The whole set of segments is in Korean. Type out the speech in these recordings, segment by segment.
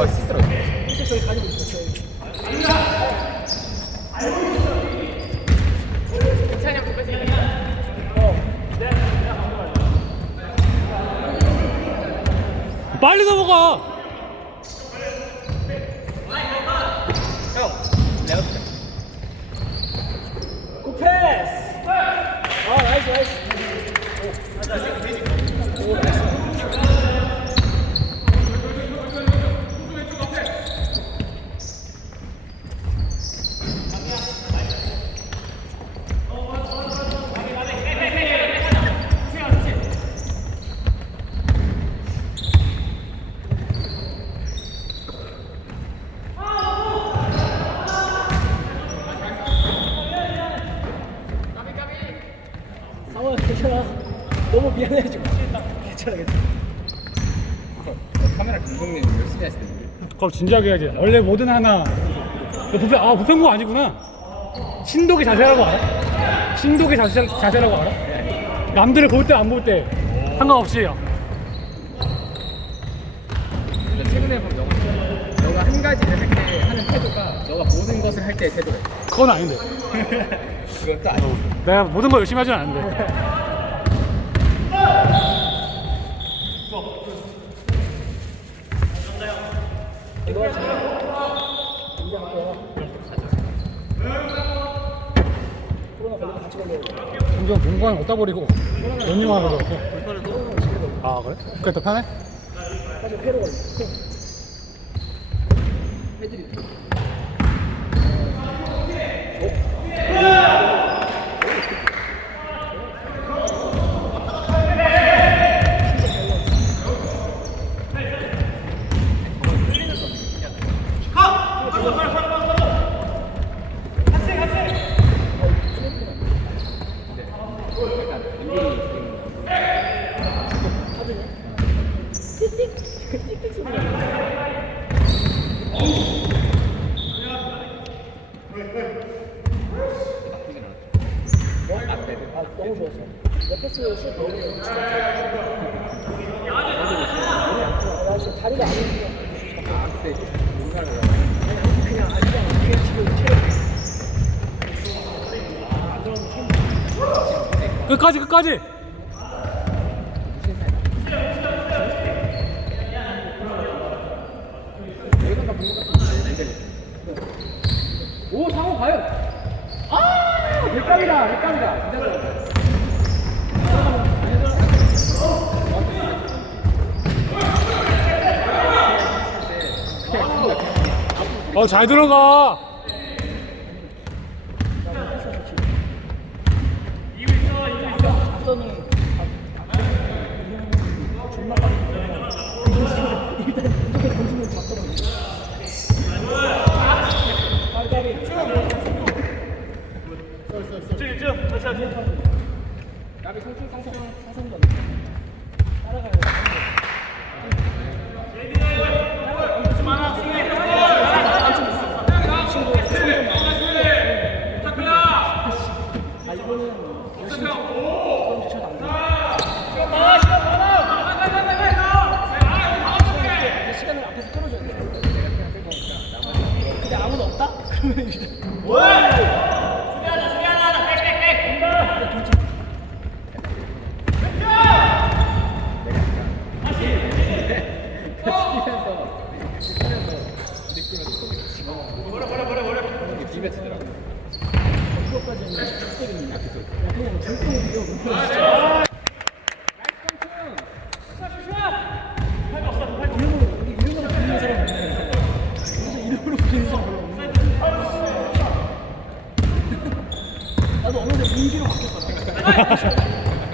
야 시스러. 그래서 저희 가지고 있어 저희 빨리 넘어가. 형. 내가 굿패스 아 나이스 나이스 오, 오 나이스 상원 괜찮아 너무 미안해 지금 괜찮아 괜찮아 카메라 감독님 열심히 하시는데. 그럼 진지하게 해야지. 원래 뭐든 하나. 너 부패, 아, 부패고 아니구나. 신독의 자세라고 알아? 신독의 자세, 자세라고 알아? 남들을 볼 때 안 볼 때 상관없이 근데 최근에 본 너가 너가 한할때 하는 태도가 너가 모든 것을 할 때의 태도래. 그건 아닌데. 또 아니고. 내가 모든 걸 열심히 하진 않는데. 이거 하지 이제 할게요 코로나 걸리면 같이 걸려요 공간 어디다 버리고 거 같아. 아, 그래? 그게 더 편해? 애들이 패스 슛 너무 나 다리가 안 움직여 끝까지, 끝까지! 여기가 본것 같은데. 오 상호 과연. 아 백감이다 백감이다. 진짜 잘한다. 어, 잘 들어가! 앞선이 존나 빨리 일단 이렇게 던지면 잡더라고 빨리 나비 상승 상승 상승 던 따라가야 돼 아 이거는 그 느끼면서. 그래서 나도 어느새 민기로.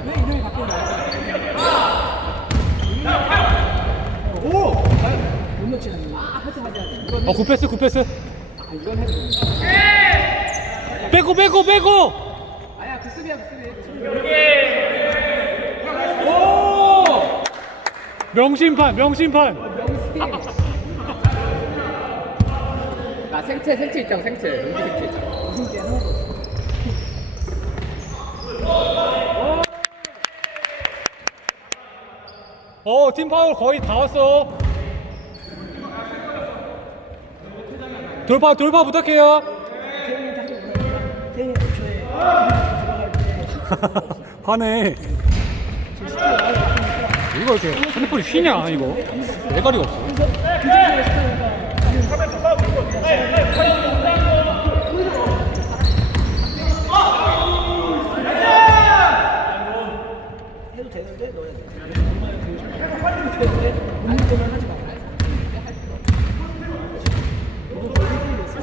왜 이름이 바뀌었나? 오! 못 넣지 않니? 아, 어, 굿패스, 굿패스. 아, 이건 해도 돼. 빼고, 빼고, 빼고! 아야 그 수비야 그 수비. 명심판, 명심판! 명스티. 나 생체 생체 있잖아 생체 용기 생체 있잖아. 무슨 게 하나도 없어. 어, 팀 파울 거의 다 왔어. 돌파 돌파 부탁해요. 태영이 애초에 들어갈 때 화내. 이거 이렇게 핸드폰이 휘냐 이거? 대가리가 없어. 해도 되는데 너야 해도 되는데 안 되면 하지 마. 너도 거의 힘이 있어.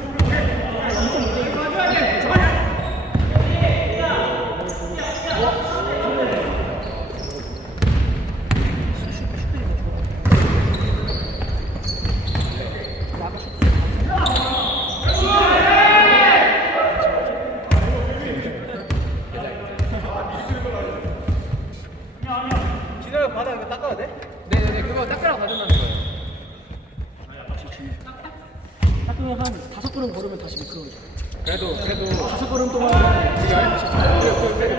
네네네 그거 닦으라고 가져다는 거예요. 닦으면 한 다섯 걸음 걸으면 다시 미끄러워져. 그래도 그래도 다섯 걸음 동안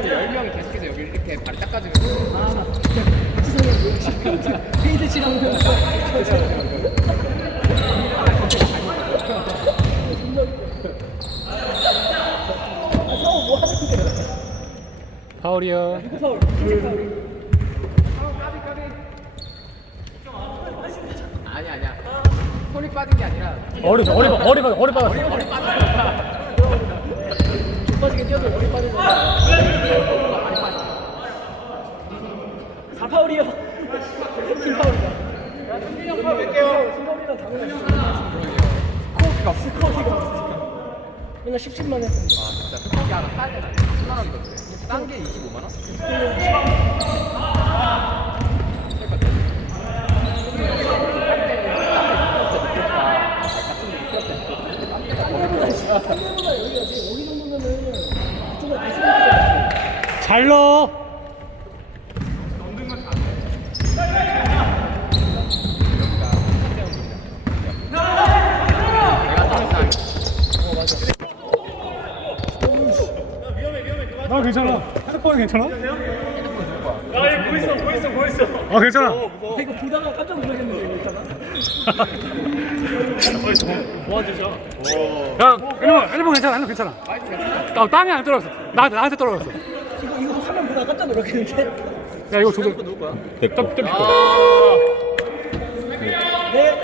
10명이 계속해서 여기 이렇게 발을 닦아주면 아, 뭐 하는 거야? 파울이요. 파울. 아니 아니야. 손이 빠진 게 아니라 어리 어리 어리 받 어리 받았어. 못 빠지게 뛰어도 머리 빠지는 거야. 4파울이요. 팀 파울이다. 승빈이 파울 몇 개요? 승범이랑 당연히 스코어가 없어. 스코어가 없어. 맨날 17만 했는데. 아 진짜 스포기 하나 사야 되나? 10만 원 줬대. 싼게 25만 원? 상대보다 상대보다 여기가 지금 여기 정도면은 그쪽으로 다 싼. 나 괜찮아. 핸드폰 괜찮아? 아, 보있어, 보있어, 보있어. 아, 괜찮아. 거. 이거 보다가 깜짝 놀라겠는데 이거 있다가. 야, 핸드폰, 핸드폰 괜찮아, 핸드폰 괜찮아. 아, 땅에 안 떨어졌어. 나, 나한테 떨어졌어. 이거 이거 화면 보다가 깜짝 놀라겠는데. 야, 이거 조금. 누구 거야? 좀, 좀. 네.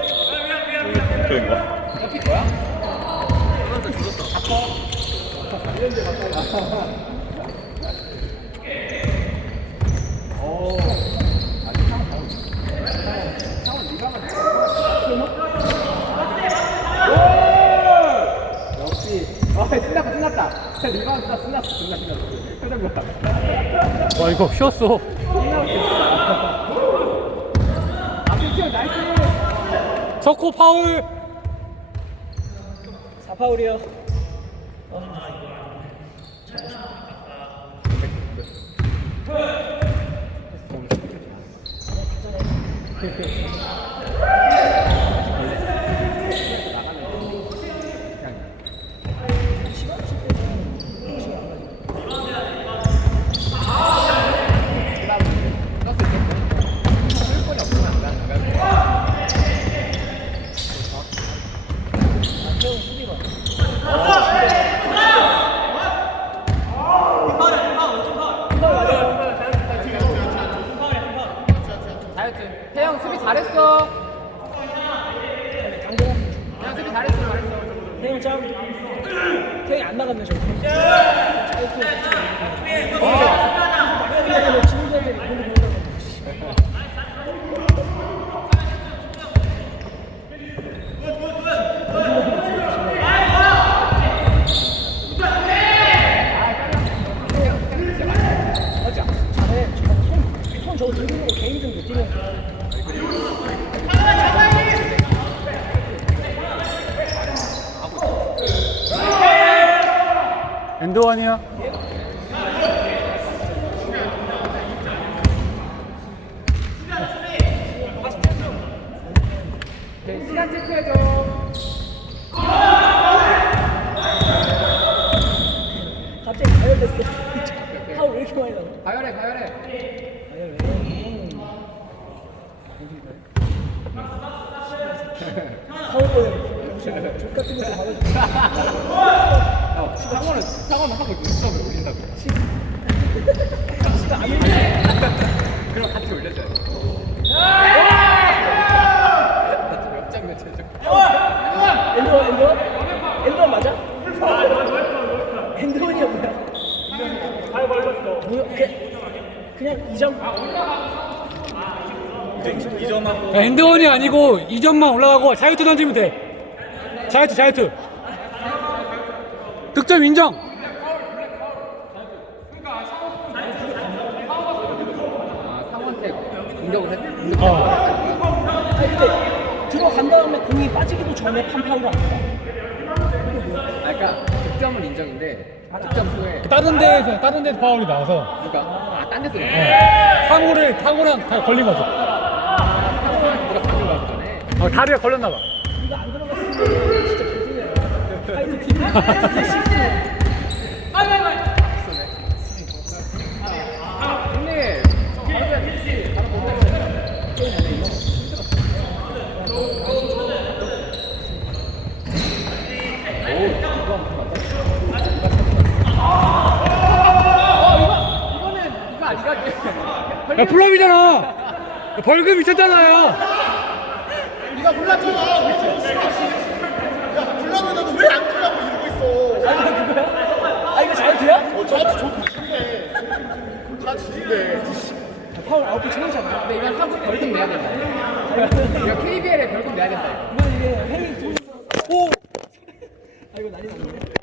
역시. 아 신났다 신났다. 와, 이거 쉬었어. 아 피치형 나이스. 석호 파울. 4파울이요. 떴을 때. 쓸 거니 없으면 안 돼. 안 돼. 태훈 수비가. 잘했지. 태형 수비 잘했어. 수비 안 나갔네 저거. 잘 뛰어. 어. 지금 전에 공을 보려고. 맞아. 잘해. 저거 손, 손 저거 들고 있는 거 개인 좀 뛰면서. 엔드원이야. 오케이, 시간 체크해줘. 갑자기 가열됐어. 파울 왜 이렇게 많이 나와? 가열해 가열해. 거예요. 족 같은 것도 받아줘. 어, 상원은 상원은 하고 눈썹을 올린다고. 시가 안 올리네. 그럼 같이 돼. 몇 장면 최저. 엔드원, 엔드원? 엔드원 맞아? 엔드원이야 뭐야? 뭐야? 그, 그냥 2점? 야, 엔드원이 아니고 2점만 올라가고 자유투 던지면 돼. 자유투, 자유투. 득점 인정. 들어간 다음에 공이 빠지기도 전에 판파울 아니다. 아 그러니까 득점은 인정인데 득점 후에 다른 데에서 다른 데 파울이 나와서 누가 아딴 데서 어. 상호를 상호랑 다 걸린 거죠. 누가 거 전에. 어, 다리가 걸렸나 봐. 이거 안 들어갔으면 야 플럼이잖아. 야, 벌금 미쳤잖아요. 네가 몰랐잖아. 야, 불렀는데도 왜안크 있어. 아 이거 누구야? 아 이거 자유투야? 어, 저한테 좀 주신대. 다 주신대. 파울 아홉 개 채우잖아. 근데 이건 한국 벌금 내야 된다. 이거 KBL에 벌금 내야 된다. 이거. 이게 통해서 오. 아 이거 난리 났네.